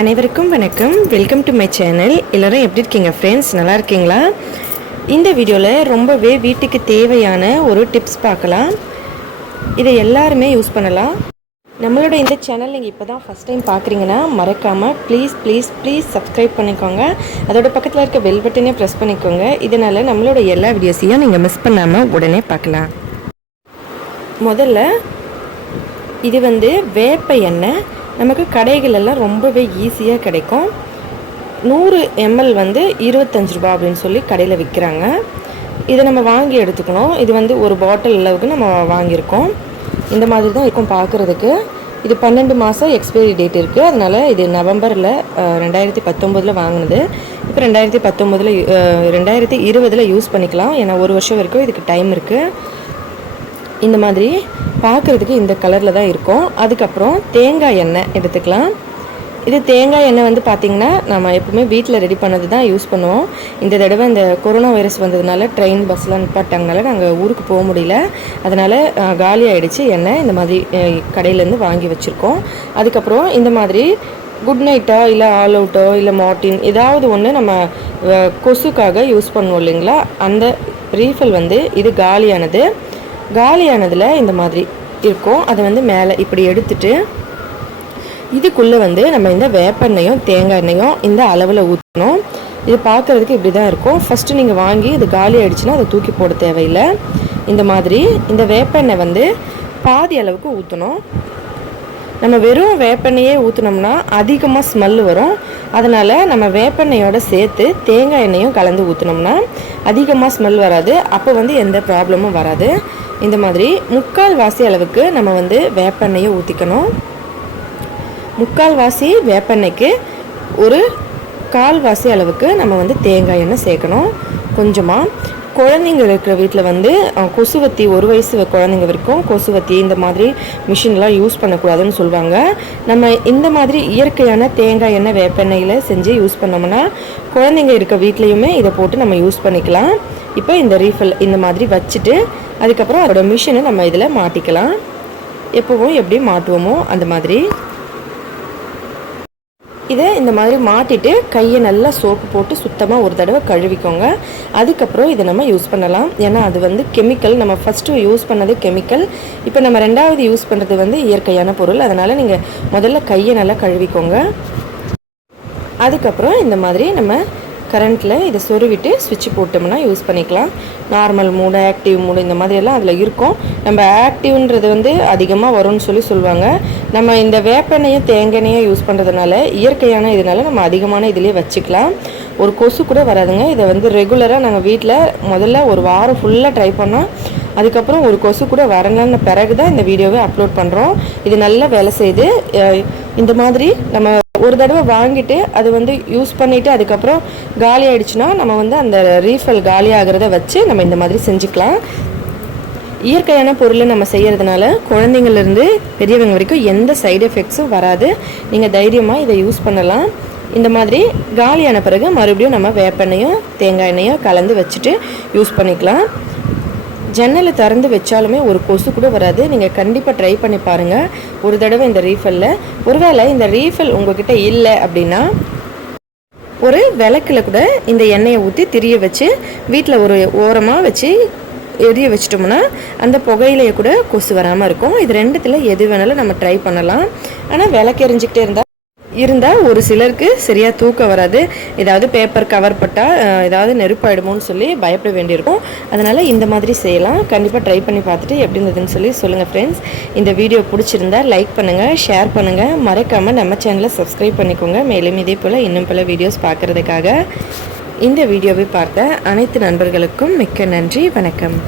அனைவருக்கும் வணக்கம். Welcome to my channel. எல்லோரும் எப்படி இருக்கீங்க ஃப்ரெண்ட்ஸ்? நல்லா இருக்கீங்களா? இந்த வீடியோவில் ரொம்பவே வீட்டுக்கு தேவையான ஒரு டிப்ஸ் பார்க்கலாம். இதை எல்லாருமே யூஸ் பண்ணலாம். நம்மளோட இந்த சேனல் நீங்கள் இப்போ தான் ஃபஸ்ட் டைம் பார்க்குறீங்கன்னா மறக்காமல் ப்ளீஸ் சப்ஸ்கிரைப் பண்ணிக்கோங்க. அதோட பக்கத்தில் இருக்க பெல் பட்டனே ப்ரெஸ் பண்ணிக்கோங்க. இதனால் நம்மளோட எல்லா வீடியோஸையும் நீங்கள் மிஸ் பண்ணாமல் உடனே பார்க்கலாம். முதல்ல இது வேப்ப எண்ணெய். நமக்கு கடைகளெல்லாம் ரொம்பவே ஈஸியாக கிடைக்கும். 100 ml 25 ரூபா அப்படின்னு சொல்லி கடையில் விற்கிறாங்க. இதை நம்ம வாங்கி எடுத்துக்கணும். இது ஒரு பாட்டில் அளவுக்கு நம்ம வாங்கியிருக்கோம். இந்த மாதிரி தான் இருக்கும் பார்க்குறதுக்கு. இது 12 மாதம் எக்ஸ்பைரி டேட் இருக்குது. அதனால் இது நவம்பரில் 2019 வாங்கினது. இப்போ 2020 யூஸ் பண்ணிக்கலாம். ஏன்னா 1 வருஷம் வரைக்கும் இதுக்கு டைம் இருக்குது. இந்த மாதிரி பார்க்குறதுக்கு இந்த கலரில் தான் இருக்கும். அதுக்கப்புறம் தேங்காய் எண்ணெய் எடுத்துக்கலாம். இது தேங்காய் எண்ணெய் பார்த்திங்கன்னா நம்ம எப்பவுமே வீட்டில் ரெடி பண்ணது தான் யூஸ் பண்ணுவோம். இந்த தடவை இந்த கொரோனா வைரஸ் வந்ததுனால ட்ரெயின் பஸ்லாம் நிப்பாட்டாங்கனால நாங்கள் ஊருக்கு போக முடியல. அதனால் காலி ஆகிடுச்சு எண்ணெய். இந்த மாதிரி கடையிலேருந்து வாங்கி வச்சுருக்கோம். அதுக்கப்புறம் இந்த மாதிரி குட் நைட்டோ இல்லை ஆல் அவுட்டோ இல்லை மார்டின் ஏதாவது ஒன்று நம்ம கொசுக்காக யூஸ் பண்ணுவோம் இல்லைங்களா? அந்த ரீஃபில் இது காலியானதில் இந்த மாதிரி இருக்கும். அதை மேலே இப்படி எடுத்துட்டு இதுக்குள்ளே நம்ம இந்த வேப்பெண்ணையும் தேங்காய் எண்ணெயும் இந்த அளவில் ஊற்றணும். இது பார்க்குறதுக்கு இப்படி தான் இருக்கும். ஃபஸ்ட்டு நீங்கள் வாங்கி இது காலி ஆகிடுச்சுன்னா அதை தூக்கி போட தேவையில்லை. இந்த மாதிரி இந்த வேப்பெண்ணெய் பாதி அளவுக்கு ஊற்றணும். நம்ம வெறும் வேப்பெண்ணையே ஊற்றினோம்னா அதிகமாக ஸ்மெல் வரும். அதனால் நம்ம வேப்பெண்ணையோடு சேர்த்து தேங்காய் எண்ணெயும் கலந்து ஊற்றினோம்னா அதிகமாக ஸ்மெல் வராது. அப்போ எந்த ப்ராப்ளமும் வராது. இந்த மாதிரி 3/4 வாசி அளவுக்கு நம்ம வேப்பெண்ணையை ஊற்றிக்கணும். 3/4 வாசி வேப்பெண்ணெய்க்கு ஒரு 1/4 வாசி அளவுக்கு நம்ம தேங்காய் எண்ணெய் சேர்க்கணும். கொஞ்சமாக குழந்தைங்க இருக்கிற வீட்டில் கொசுவத்தி 1 வயசு குழந்தைங்க வரைக்கும் கொசுவத்தி இந்த மாதிரி மிஷின்லாம் யூஸ் பண்ணக்கூடாதுன்னு சொல்லுவாங்க. நம்ம இந்த மாதிரி இயற்கையான தேங்காய் எண்ணெய் வேப்பெண்ணெயில் செஞ்சு யூஸ் பண்ணோம்னா குழந்தைங்க இருக்க வீட்லேயுமே இதை போட்டு நம்ம யூஸ் பண்ணிக்கலாம். இப்போ இந்த ரீஃபில் இந்த மாதிரி வச்சுட்டு அதுக்கப்புறம் அதோட மிஷினை நம்ம இதில் மாட்டிக்கலாம். எப்போவும் எப்படி மாட்டுவோமோ அந்த மாதிரி இதை இந்த மாதிரி மாட்டிட்டு கையை நல்லா சோப்பு போட்டு சுத்தமாக ஒரு தடவை கழுவிக்கோங்க. அதுக்கப்புறம் இதை நம்ம யூஸ் பண்ணலாம். ஏன்னா அது கெமிக்கல். நம்ம ஃபஸ்ட்டு யூஸ் பண்ணது கெமிக்கல். இப்போ நம்ம 2வது யூஸ் பண்ணுறது இயற்கையான பொருள். அதனால் நீங்கள் முதல்ல கையை நல்லா கழுவிக்கோங்க. அதுக்கப்புறம் இந்த மாதிரி நம்ம கரண்ட்டில் இதை சொருவிட்டு ஸ்விட்ச் போட்டோம்னா யூஸ் பண்ணிக்கலாம். நார்மல் மூடு, ஆக்டிவ் மூடு இந்த மாதிரியெல்லாம் அதில் இருக்கும். நம்ம ஆக்டிவ்ன்றது அதிகமாக வரும்னு சொல்லுவாங்க. நம்ம இந்த வேப்பெண்ணையும் தேங்காய்னையும் யூஸ் பண்ணுறதுனால இயற்கையான இதனால நம்ம அதிகமான இதிலே வச்சுக்கலாம். ஒரு கொசு கூட வராதுங்க. இதை ரெகுலராக நாங்கள் வீட்டில் முதல்ல ஒரு வாரம் ஃபுல்லாக ட்ரை பண்ணோம். அதுக்கப்புறம் ஒரு கொசு கூட வரலன்னு பிறகு தான் இந்த வீடியோவை அப்லோட் பண்ணுறோம். இது நல்லா வேலை செய்யுது. இந்த மாதிரி நம்ம ஒரு தடவை வாங்கிட்டு அது யூஸ் பண்ணிவிட்டு அதுக்கப்புறம் காலி ஆகிடுச்சுன்னா நம்ம அந்த ரீஃபில் காலி ஆகிறத வச்சு நம்ம இந்த மாதிரி செஞ்சுக்கலாம். இயற்கையான பொருளை நம்ம செய்கிறதுனால குழந்தைங்கள்லேருந்து பெரியவங்க வரைக்கும் எந்த சைடு எஃபெக்ட்ஸும் வராது. நீங்கள் தைரியமாக இதை யூஸ் பண்ணலாம். இந்த மாதிரி காலியான பிறகு மறுபடியும் நம்ம வேப்பெண்ணையும் தேங்காய் எண்ணெயும் கலந்து வச்சுட்டு யூஸ் பண்ணிக்கலாம். ஜன்னலை திறந்து வச்சாலுமே ஒரு கொசு கூட வராது. நீங்கள் கண்டிப்பாக ட்ரை பண்ணி பாருங்கள் ஒரு தடவை இந்த ரீஃபில்லில். ஒருவேளை இந்த ரீஃபில் உங்கள்கிட்ட இல்லை அப்படின்னா ஒரு விளக்கில் கூட இந்த எண்ணெயை ஊற்றி திரிய வச்சு வீட்டில் ஒரு ஓரமாக வச்சு எரிய வச்சிட்டோம்னா அந்த புகையிலையே கூட கொசு வராமல் இருக்கும். இது 2த்தில் எது வேணாலும் நம்ம ட்ரை பண்ணலாம். ஆனால் விளக்கு எரிஞ்சிக்கிட்டே இருந்தால் ஒரு சிலருக்கு சரியாக தூக்கம் வராது. ஏதாவது பேப்பர் கவர் பட்டால் ஏதாவது நெருப்பாயிடுமோன்னு சொல்லி பயப்பட வேண்டியிருக்கும். அதனால் இந்த மாதிரி செய்யலாம். கண்டிப்பாக ட்ரை பண்ணி பார்த்துட்டு எப்படி இருந்ததுன்னு சொல்லுங்கள் ஃப்ரெண்ட்ஸ். இந்த வீடியோ பிடிச்சிருந்தா லைக் பண்ணுங்கள், ஷேர் பண்ணுங்கள். மறக்காமல் நம்ம சேனலை சப்ஸ்கிரைப் பண்ணிக்கோங்க. மேலும் இதே போல் இன்னும் பல வீடியோஸ் பார்க்குறதுக்காக இந்த வீடியோவை பார்த்த அனைத்து நண்பர்களுக்கும் மிக்க நன்றி. வணக்கம்.